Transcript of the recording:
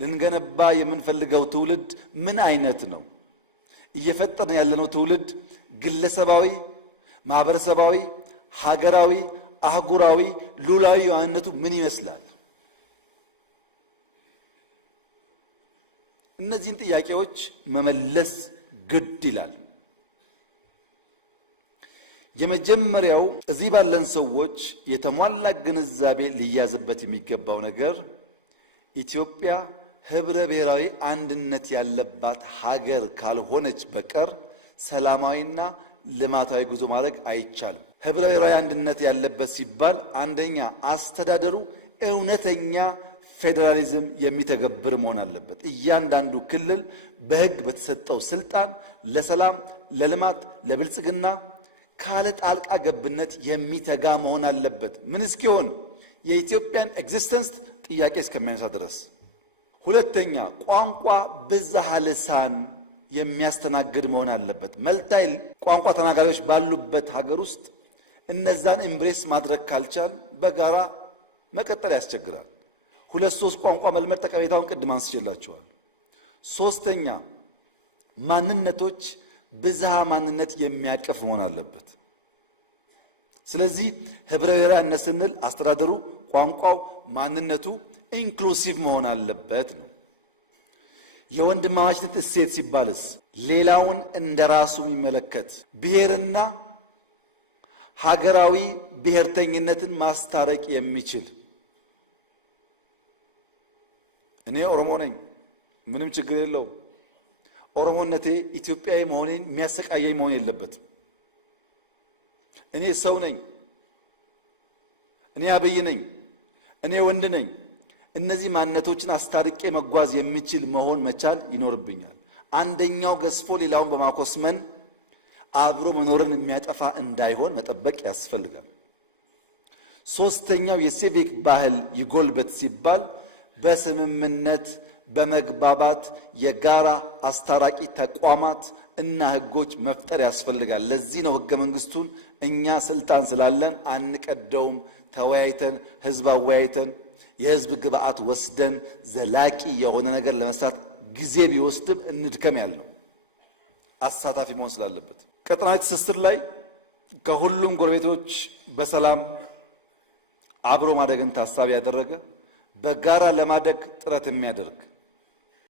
ልንገነባ የምንፈልገው ትውልድ ምን አይነት ነው? እየፈጠርን ያለነው ትውልድ ግለሰባዊ፣ ማህበረሰባዊ፣ ሀገራዊ፣ አህጉራዊ፣ ሉላዊ ማንነቱ ምን ይመስላል? እነዚህን ጥያቄዎች መመለስ ግድ ይላል። የመጀመሪያው እዚህ ባለን ሰዎች የተሟላ ግንዛቤ ሊያዝበት የሚገባው ነገር ኢትዮጵያ ህብረ ብሔራዊ አንድነት ያለባት ሀገር ካልሆነች በቀር ሰላማዊና ልማታዊ ጉዞ ማድረግ አይቻልም። ህብረ ብሔራዊ አንድነት ያለበት ሲባል አንደኛ አስተዳደሩ እውነተኛ ፌዴራሊዝም የሚተገብር መሆን አለበት። እያንዳንዱ ክልል በህግ በተሰጠው ስልጣን ለሰላም፣ ለልማት፣ ለብልጽግና ካለ ጣልቃ ገብነት የሚተጋ መሆን አለበት። ምን እስኪሆን የኢትዮጵያን ኤግዚስተንስ ጥያቄ እስከሚያነሳ ድረስ። ሁለተኛ ቋንቋ ብዝሃ ልሳን የሚያስተናግድ መሆን አለበት። መልታይ ቋንቋ ተናጋሪዎች ባሉበት ሀገር ውስጥ እነዛን ኤምብሬስ ማድረግ ካልቻል በጋራ መቀጠል ያስቸግራል። ሁለት ሶስት ቋንቋ መልመድ ጠቀሜታውን ቅድም አንስቼላችኋል። ሶስተኛ ማንነቶች ብዝሃ ማንነት የሚያቅፍ መሆን አለበት። ስለዚህ ህብረ ብሔራዊነት ስንል አስተዳደሩ፣ ቋንቋው፣ ማንነቱ ኢንክሉሲቭ መሆን አለበት ነው። የወንድማማችነት እሴት ሲባልስ ሌላውን እንደራሱ የሚመለከት ብሔርና ሀገራዊ ብሔርተኝነትን ማስታረቅ የሚችል እኔ ኦሮሞ ነኝ፣ ምንም ችግር የለውም። ኦሮሞነቴ ኢትዮጵያዊ መሆኔን የሚያሰቃየኝ መሆን የለበትም። እኔ ሰው ነኝ፣ እኔ አብይ ነኝ፣ እኔ ወንድ ነኝ። እነዚህ ማንነቶችን አስታርቄ መጓዝ የሚችል መሆን መቻል ይኖርብኛል። አንደኛው ገዝፎ ሌላውን በማኮስመን አብሮ መኖርን የሚያጠፋ እንዳይሆን መጠበቅ ያስፈልጋል። ሶስተኛው የሲቪክ ባህል ይጎልበት ሲባል በስምምነት በመግባባት የጋራ አስታራቂ ተቋማት እና ህጎች መፍጠር ያስፈልጋል። ለዚህ ነው ህገ መንግስቱን እኛ ስልጣን ስላለን አንቀደውም፣ ተወያይተን ህዝብ አወያይተን የህዝብ ግብአት ወስደን ዘላቂ የሆነ ነገር ለመስራት ጊዜ ቢወስድም እንድከም ያለው አሳታፊ መሆን ስላለበት። ቀጠናዊ ትስስር ላይ ከሁሉም ጎረቤቶች በሰላም አብሮ ማደግን ታሳቢ ያደረገ በጋራ ለማደግ ጥረት የሚያደርግ